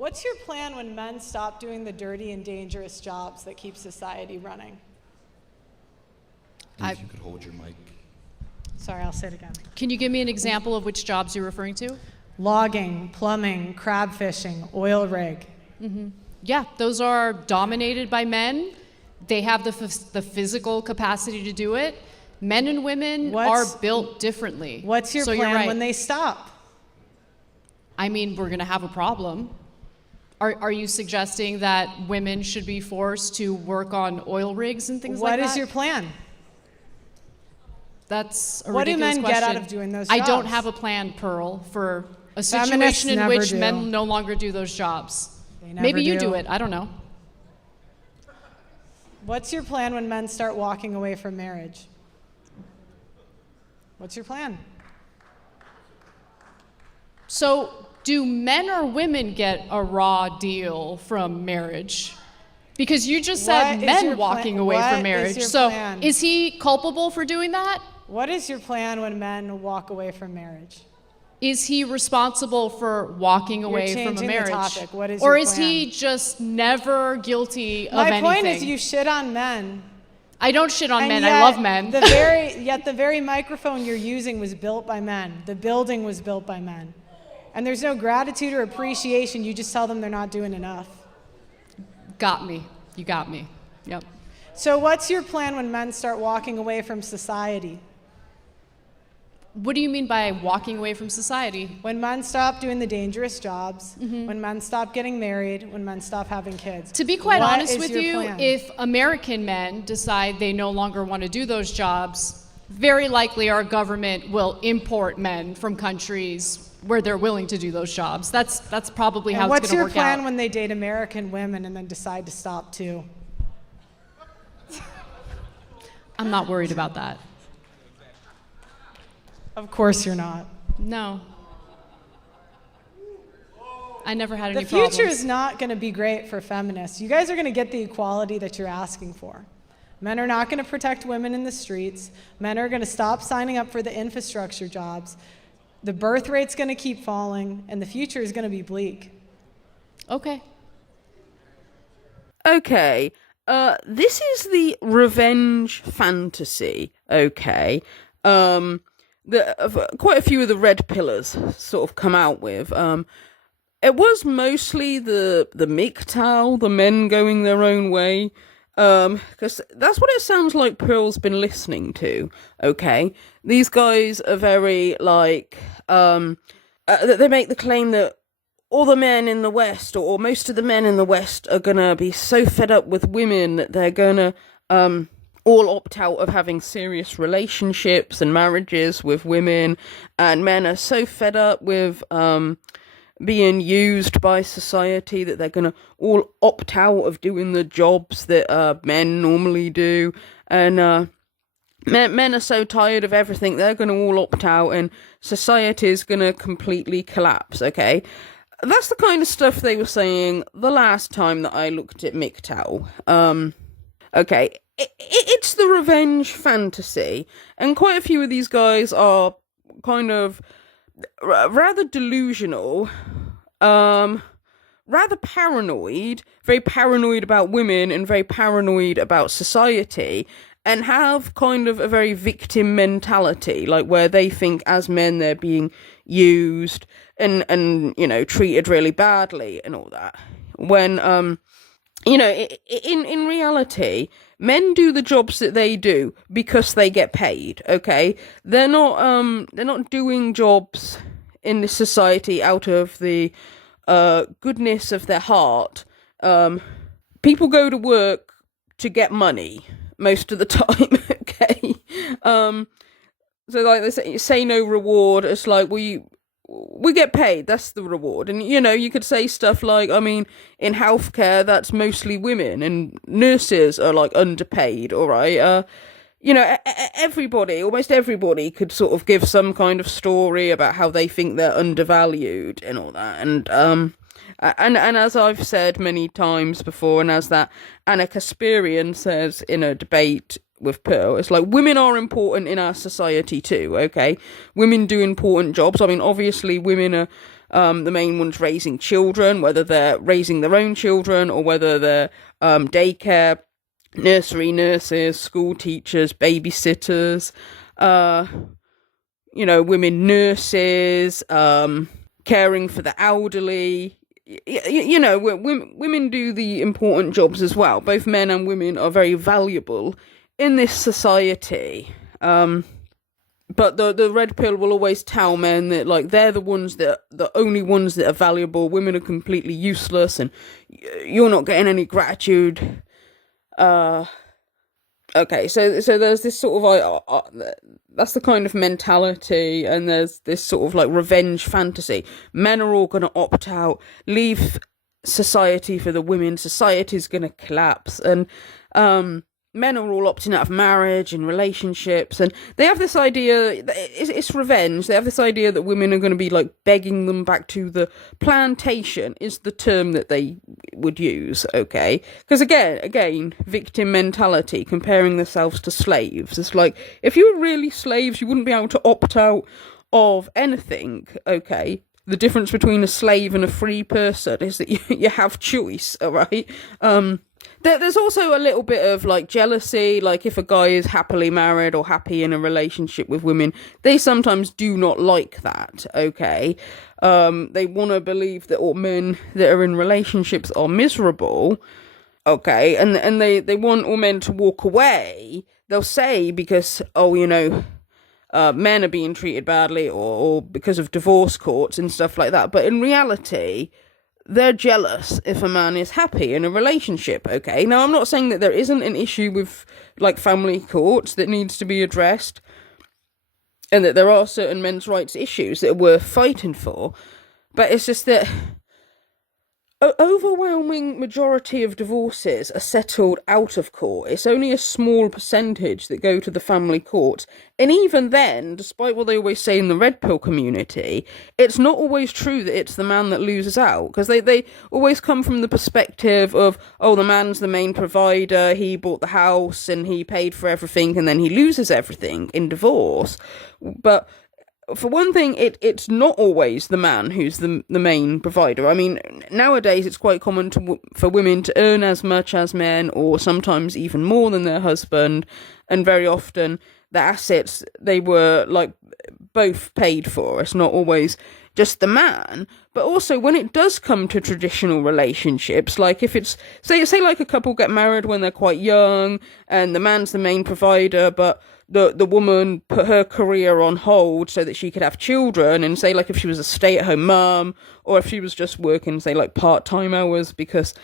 What's your plan when men stop doing the dirty and dangerous jobs that keep society running? And if you could hold your mic. Sorry, I'll say it again. Can you give me an example of which jobs you're referring to? Logging, plumbing, crab fishing, oil rig. Yeah, those are dominated by men. They have the physical capacity to do it. Men and women are built differently. What's your So plan you're right. when they stop? I mean, we're going to have a problem. Are you suggesting that women should be forced to work on oil rigs and things like that? What is your plan? That's a What do ridiculous men question. get out of doing those I don't jobs? have a plan, Pearl, for a Feminists situation in never which do. men no longer do those jobs. They never Maybe you do. do it. I don't know. What's your plan when men start walking away from marriage? What's your plan? So, do men or women get a raw deal from marriage? Because you just said What is your men walking plan- away what from is marriage. your So, plan? is he culpable for doing that? What is your plan when men walk away from marriage? Is he responsible for walking away from a changing the marriage? topic. What is or your is he plan? just never guilty of My anything? point is you shit on men. I don't shit on and men. yet I love men. Yet the very microphone you're using was built by men. The building was built by men. And there's no gratitude or appreciation. You just tell them they're not doing enough. Got me. You got me. Yep. So what's your plan when men start walking away from society? What do you mean by walking away from society? When men stop doing the dangerous jobs, when men stop getting married, when men stop having kids. To be quite What honest is with your you, plan? if American men decide they no longer want to do those jobs, very likely our government will import men from countries where they're willing to do those jobs. That's probably how And it's what's going to your work plan out. when they date American women and then decide to stop too? I'm not worried about that. Of course you're not. No. I never had The any problems. future is not going to be great for feminists. You guys are going to get the equality that you're asking for. Men are not going to protect women in the streets. Men are going to stop signing up for the infrastructure jobs. The birth rate's going to keep falling, and the future is going to be bleak. Okay. Okay, this is the revenge fantasy, okay, that quite a few of the red pillars sort of come out with. It was mostly the MGTOW, the men going their own way, because that's what it sounds like Pearl's been listening to, okay? These guys are very, like, they make the claim that all the men in the West, or most of the men in the West, are gonna be so fed up with women that they're gonna all opt out of having serious relationships and marriages with women, and men are so fed up with being used by society that they're gonna all opt out of doing the jobs that men normally do, and men are so tired of everything they're gonna all opt out, and society is gonna completely collapse. Okay. That's the kind of stuff they were saying the last time that I looked at MGTOW. Okay, it's the revenge fantasy, and quite a few of these guys are kind of rather delusional, rather paranoid, very paranoid about women and very paranoid about society, and have kind of a very victim mentality, like where they think as men they're being used and you know, treated really badly and all that. When you know, in reality, men do the jobs that they do because they get paid. Okay, they're not doing jobs in this society out of the goodness of their heart. People go to work to get money most of the time. Okay, so like they say no reward. It's like we get paid, that's the reward. And, you know, you could say stuff like, I mean, in healthcare, that's mostly women, and nurses are, like, underpaid, all right? You know, almost everybody could sort of give some kind of story about how they think they're undervalued and all that. And as I've said many times before, and as that Anna Kasparian says in a debate with Pearl, it's like, women are important in our society too, okay? Women do important jobs. I mean, obviously women the main ones raising children, whether they're raising their own children or whether they're daycare, nursery nurses, school teachers, babysitters, women nurses, caring for the elderly. Women do the important jobs as well. Both men and women are very valuable in this society. But the red pill will always tell men that, like, they're the only ones that are valuable. Women are completely useless, and you're not getting any gratitude. Okay, so there's this sort of that's the kind of mentality, and there's this sort of like revenge fantasy. Men are all going to opt out, leave society for the women. Society's going to collapse, and men are all opting out of marriage and relationships, and they have this idea, it's revenge. They have this idea that women are going to be like begging them back to the plantation, is the term that they would use, okay? Because again, victim mentality, comparing themselves to slaves. It's like, if you were really slaves, you wouldn't be able to opt out of anything, okay? The difference between a slave and a free person is that you have choice, all right? There's also a little bit of like jealousy, like if a guy is happily married or happy in a relationship with women, they sometimes do not like that, okay? They want to believe that all men that are in relationships are miserable, okay? And they want all men to walk away. They'll say because, men are being treated badly or because of divorce courts and stuff like that. But in reality, they're jealous if a man is happy in a relationship, okay? Now, I'm not saying that there isn't an issue with, like, family courts that needs to be addressed, and that there are certain men's rights issues that are worth fighting for, but it's just that overwhelming majority of divorces are settled out of court. It's only a small percentage that go to the family courts. And even then, despite what they always say in the red pill community, it's not always true that it's the man that loses out. Because they always come from the perspective of, oh, the man's the main provider, he bought the house and he paid for everything, and then he loses everything in divorce. But for one thing, it's not always the man who's the main provider. I mean, nowadays it's quite common for women to earn as much as men, or sometimes even more than their husband, and very often the assets they were like both paid for. It's not always just the man. But also when it does come to traditional relationships, like if it's say like a couple get married when they're quite young and the man's the main provider, but the woman put her career on hold so that she could have children, and say like if she was a stay-at-home mum, or if she was just working, say, like part-time hours because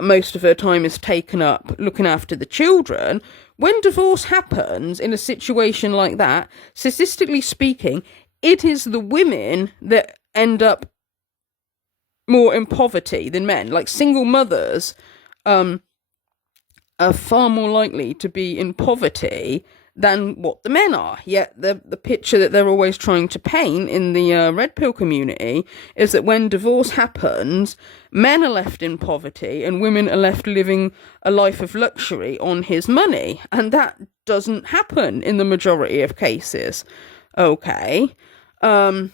most of her time is taken up looking after the children. When divorce happens in a situation like that, statistically speaking, it is the women that end up more in poverty than men. Like single mothers are far more likely to be in poverty than what the men are. Yet the picture that they're always trying to paint in the red pill community is that when divorce happens, men are left in poverty and women are left living a life of luxury on his money. And that doesn't happen in the majority of cases. Okay. So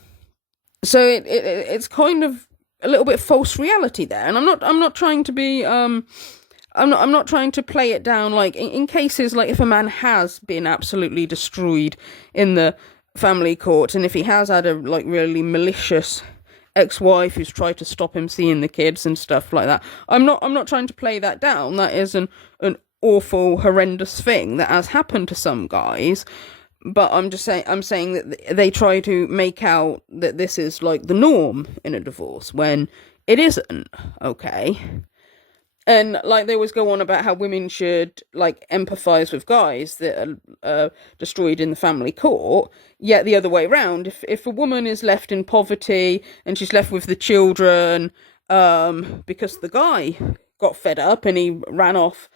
it's kind of a little bit false reality there. And I'm not trying to be I'm not trying to play it down, like, in cases, like, if a man has been absolutely destroyed in the family court, and if he has had a, like, really malicious ex-wife who's tried to stop him seeing the kids and stuff like that, I'm not trying to play that down. That is an awful, horrendous thing that has happened to some guys, but I'm saying that they try to make out that this is, like, the norm in a divorce, when it isn't, okay? And, like, they always go on about how women should, like, empathise with guys that are destroyed in the family court, yet the other way around, if a woman is left in poverty and she's left with the children because the guy got fed up and he ran off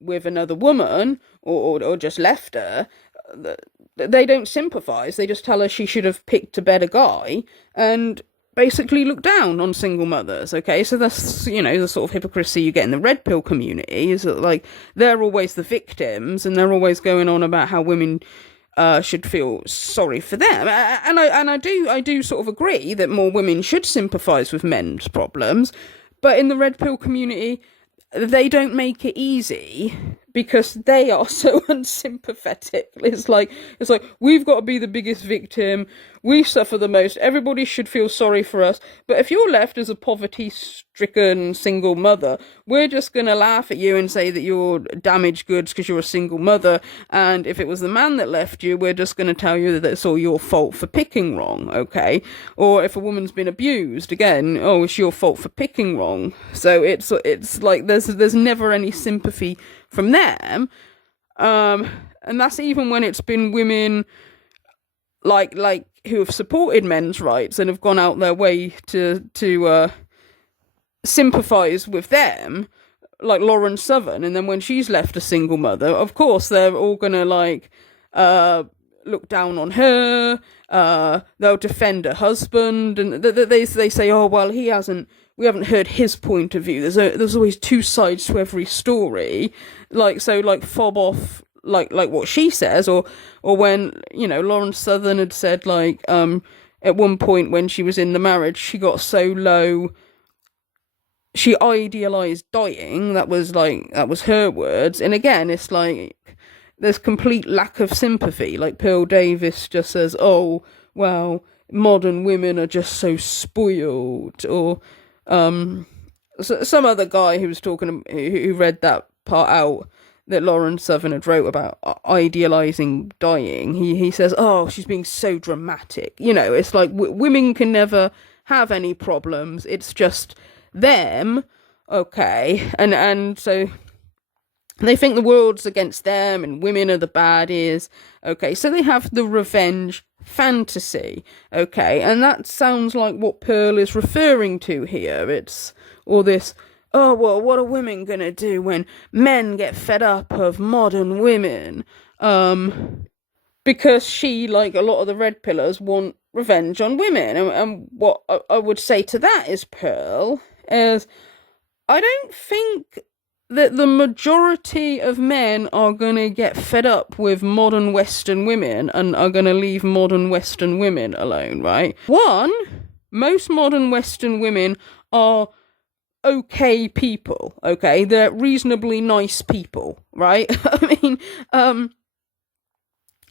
with another woman or just left her, they don't sympathise. They just tell her she should have picked a better guy and basically look down on single mothers, okay? So that's, the sort of hypocrisy you get in the red pill community, is that, like, they're always the victims and they're always going on about how women should feel sorry for them. And I do sort of agree that more women should sympathise with men's problems, but in the red pill community, they don't make it easy because they are so unsympathetic. It's like we've got to be the biggest victim. We suffer the most. Everybody should feel sorry for us. But if you're left as a poverty-stricken single mother, we're just going to laugh at you and say that you're damaged goods because you're a single mother. And if it was the man that left you, we're just going to tell you that it's all your fault for picking wrong, okay? Or if a woman's been abused, again, oh, it's your fault for picking wrong. So it's like there's never any sympathy from them. And that's even when it's been women like who have supported men's rights and have gone out their way to sympathise with them, like Lauren Southern. And then when she's left a single mother, of course they're all gonna look down on her. They'll defend her husband, and they say, oh well, we haven't heard his point of view. There's always two sides to every story. Like fob off like what she says, or when, you know, Lauren Southern had said at one point when she was in the marriage, she got so low, she idealized dying. That was her words. And again, it's like there's complete lack of sympathy. Like Pearl Davis just says, oh well, modern women are just so spoiled, or some other guy who was talking, who read that part out that Lauren Southern had wrote about idealizing dying. He says, oh, she's being so dramatic. You know, it's like women can never have any problems. It's just them, okay? And so they think the world's against them and women are the baddies, okay? So they have the revenge fantasy, okay? And that sounds like what Pearl is referring to here. It's all this, oh, well, what are women gonna do when men get fed up of modern women? Because she, like a lot of the red pillars, want revenge on women. And what I would say to that is, Pearl, is I don't think that the majority of men are gonna get fed up with modern Western women and are gonna leave modern Western women alone, right? One, most modern Western women are okay people, okay? They're reasonably nice people, right? I mean,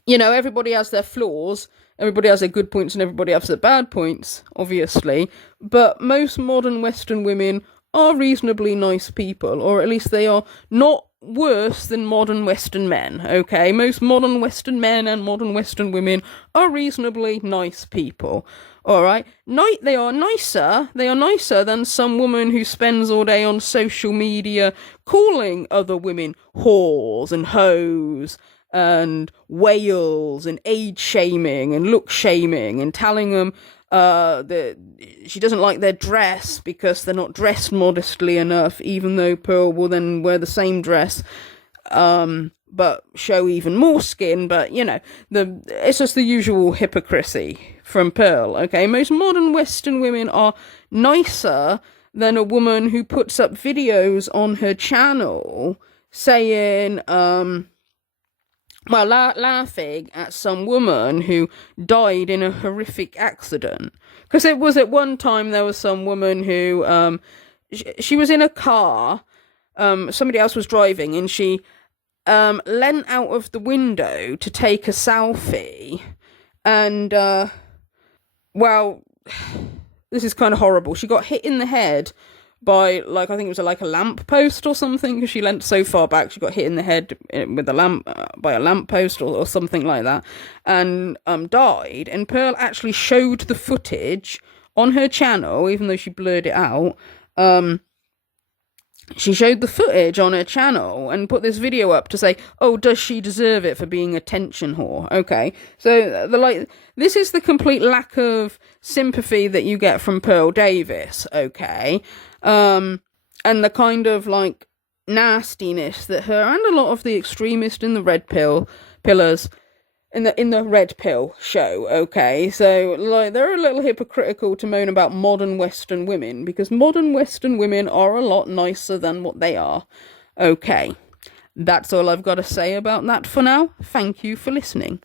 you know, everybody has their flaws, everybody has their good points, and everybody has their bad points, obviously, but most modern Western women are reasonably nice people, or at least they are not worse than modern Western men, okay? Most modern Western men and modern Western women are reasonably nice people. All right, they are nicer than some woman who spends all day on social media calling other women whores and hoes and whales and age shaming and look shaming and telling them that she doesn't like their dress because they're not dressed modestly enough, even though Pearl will then wear the same dress but show even more skin. But you know, it's just the usual hypocrisy from Pearl, okay? Most modern Western women are nicer than a woman who puts up videos on her channel saying, laughing at some woman who died in a horrific accident. Because it was at one time there was some woman who, she was in a car, somebody else was driving, and she leant out of the window to take a selfie, and well, this is kind of horrible. She got hit in the head by, like, I think it was like a lamp post or something, because she leant so far back. She got hit in the head with a lamp by a lamp post or something like that, and died. And Pearl actually showed the footage on her channel, even though she blurred it out. She showed the footage on her channel and put this video up to say, oh, does she deserve it for being a attention whore? Okay, so this is the complete lack of sympathy that you get from Pearl Davis, okay? And the kind of nastiness that her and a lot of the extremists in the red pillars in the red pill show, okay? So they're a little hypocritical to moan about modern Western women, because modern Western women are a lot nicer than what they are. Okay, that's all I've got to say about that for now. Thank you for listening.